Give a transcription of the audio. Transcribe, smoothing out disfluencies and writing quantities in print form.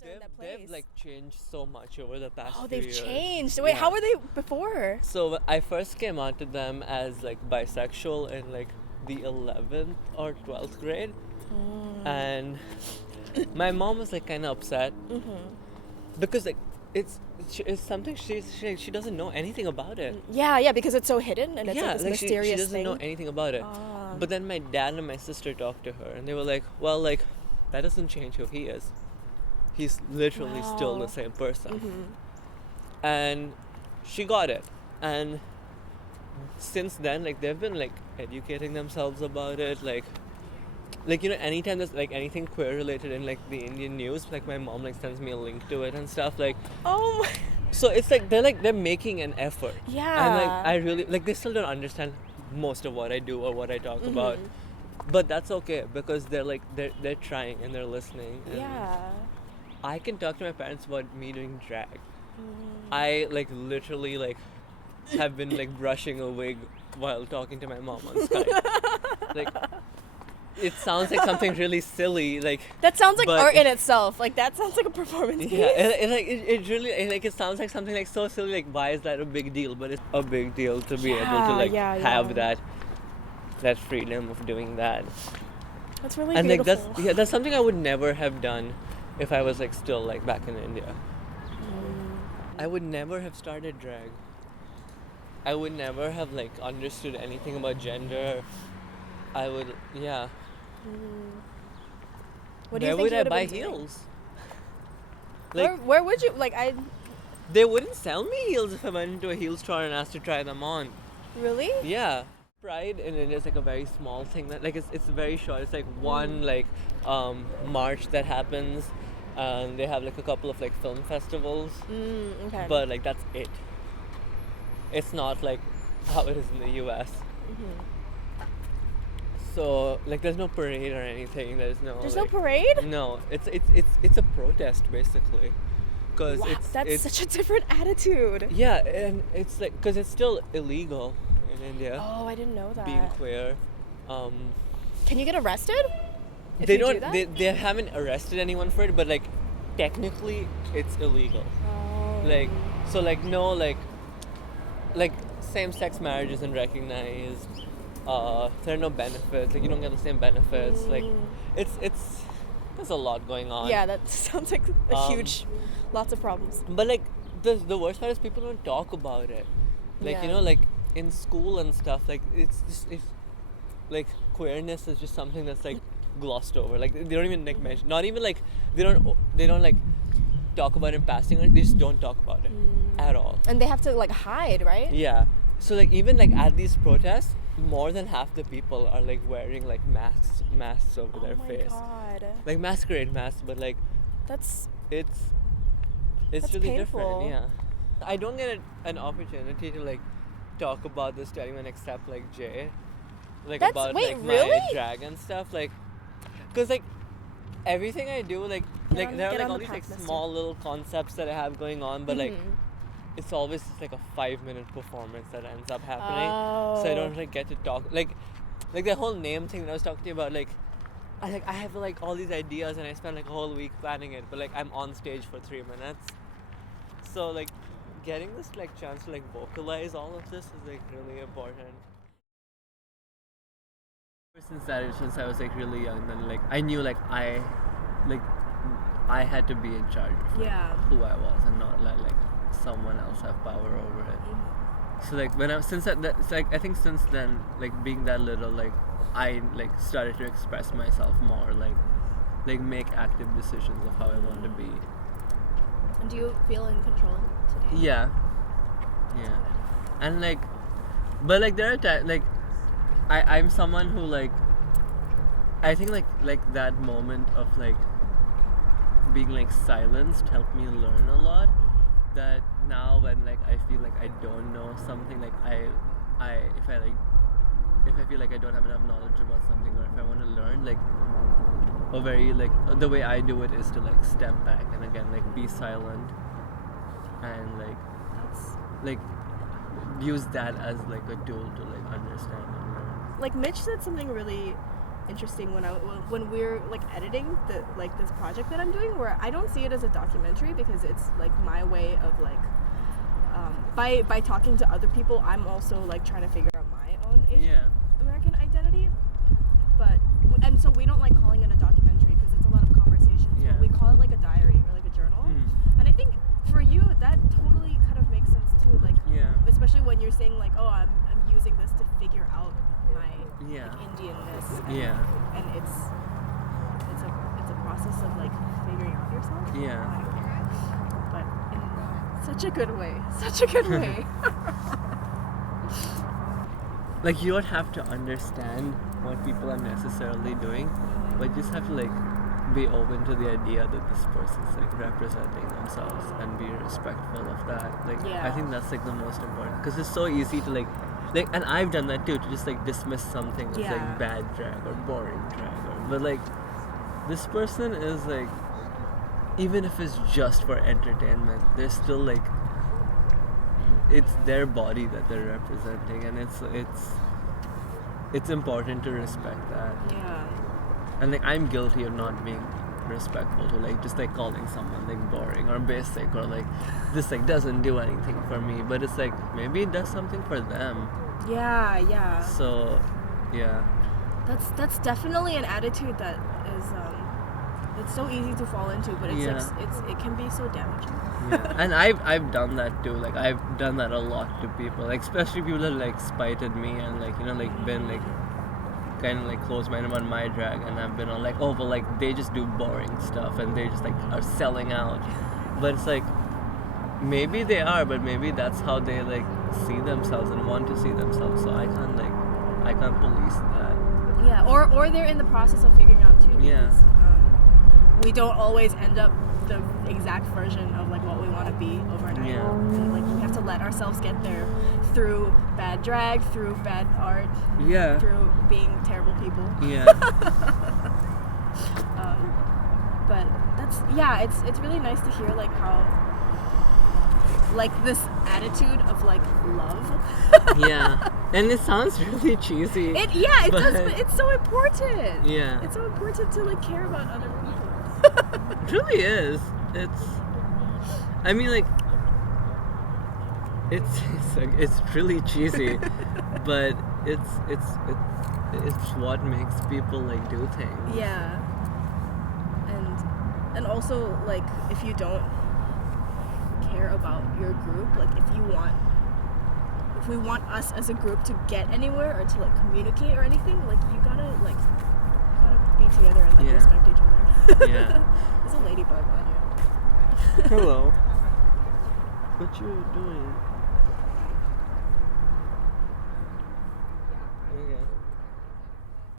parents are in that place. They've like changed so much over the past few they've years. changed. Wait, Yeah. how were they before? So I first came out to them as like bisexual in like the 11th or 12th grade, and my mom was like kind of upset because like it's something she doesn't know anything about it. Yeah, because it's so hidden and it's like this mysterious she doesn't thing. know anything about it. But then my dad and my sister talked to her, and they were like, well, like that doesn't change who he is. He's literally still the same person. And she got it, and since then, like they've been like educating themselves about it, like you know, anytime there's like anything queer related in like the Indian news, like my mom like sends me a link to it and stuff, like so it's like they're making an effort. Yeah. And like I really like, they still don't understand most of what I do or what I talk about, but that's okay because they're trying and they're listening. And I can talk to my parents about me doing drag. I like literally like have been like brushing a wig while talking to my mom on Skype. Like it sounds like something really silly, like that sounds like art in itself. Like that sounds like a performance piece. Yeah, it really like it sounds like something like so silly. Like why is that a big deal? But it's a big deal to be able to like have that freedom of doing that. That's really and beautiful. like that's something I would never have done if I was like still like back in India. I would never have started drag. I would never have like understood anything about gender. I would, yeah. What do you Where think would you I would buy have been doing? heels? Like, where would you like? They wouldn't sell me heels if I went into a heel store and asked to try them on. Really? Yeah. Pride in India is like a very small thing that like it's very short. It's like one like march that happens. They have like a couple of like film festivals. Okay. But like that's it. It's not like how it is in the US. So like there's no parade or anything. There's no parade? No, it's a protest basically. Cause that's such a different attitude. Yeah, and it's like because it's still illegal in India. Oh, I didn't know that. Being queer. Can you get arrested? They don't. They haven't arrested anyone for it, but like technically it's illegal. Oh. Like so like no like same-sex marriage isn't recognized. There are no benefits. Like you don't get the same benefits. Like it's there's a lot going on. Yeah, that sounds like a huge, lots of problems. But like the worst part is people don't talk about it. Like you know, like in school and stuff. Like it's like queerness is just something that's like glossed over. Like they don't even like mention. Not even like they don't like talk about it in passing. They just don't talk about it at all. And they have to like hide, right? Yeah. So like even like at these protests, more than half the people are like wearing like masks over their face. Oh my god. Like masquerade masks, but like that's really painful. different. Yeah. I don't get an opportunity to like talk about this to anyone except like Jay. Like about like my drag and stuff, like because like everything I do like there are like all these like small little concepts that I have going on, but like it's always just like a 5-minute performance that ends up happening. So I don't like get to talk like the whole name thing that I was talking to you about. Like I have like all these ideas and I spend like a whole week planning it, but like I'm on stage for 3 minutes. So like getting this like chance to like vocalize all of this is like really important. Since I was like really young, then like I knew like I had to be in charge of who I was and not let like someone else have power over it. So like when I I think since then, like being that little, like I like started to express myself more, like make active decisions of how I want to be. And do you feel in control today? Yeah. And like, but like there are times like I'm someone who like I think like that moment of like being like silenced helped me learn a lot. That now when like I feel like I don't know something, like if I feel like I don't have enough knowledge about something, or if I want to learn, like a very like the way I do it is to like step back and again like be silent and like use that as like a tool to like understand and learn. Like Mitch said something really interesting when we're like editing this project that I'm doing, where I don't see it as a documentary because it's like my way of like by talking to other people, I'm also like trying to figure out my own Asian American identity. And so we don't like calling it a documentary because it's a lot of conversations. Yeah. We call it like a diary or like a journal. And I think for you that totally kind of makes sense too. Like, especially when you're saying like, oh, I'm using this to figure out my like, Indianness. And it's a process of like figuring out yourself. Yeah. But in such a good way. Such a good way. Like, you don't have to understand what people are necessarily doing, but you just have to like be open to the idea that this person's like representing themselves and be respectful of that. Like, I think that's like the most important, because it's so easy to like, and I've done that too, to just like dismiss something as like bad drag or boring drag, but like this person is like, even if it's just for entertainment, they're still like, it's their body that they're representing, and it's important to respect that. Yeah. And like, I'm guilty of not being respectful to like just like calling someone like boring or basic or like this like doesn't do anything for me, but it's like maybe it does something for them. Yeah. So that's definitely an attitude that is it's so easy to fall into, but it's it can be so damaging. And I've done that too. Like, I've done that a lot to people, like especially people that like spited me and like, you know, like been like kind of like close-minded about my drag, and I've been on like, oh, but like they just do boring stuff and they just like are selling out. But it's like, maybe they are, but maybe that's how they like see themselves and want to see themselves. So I can't police that. Yeah, or they're in the process of figuring out too. Because, we don't always end up the exact version of like what we want to be overnight. And like, we have to let ourselves get there through bad drag, through bad art, through being terrible people. But that's it's really nice to hear like how like this attitude of like love. And it sounds really cheesy. It does, but it's so important. It's so important to like care about other people. It really is. I mean, like, it's really cheesy, but it's what makes people like do things. And also like, if you don't care about your group, like if we want us as a group to get anywhere or to like communicate or anything, like you gotta be together and like respect each other. There's a ladybug on you. Hello. What you doing?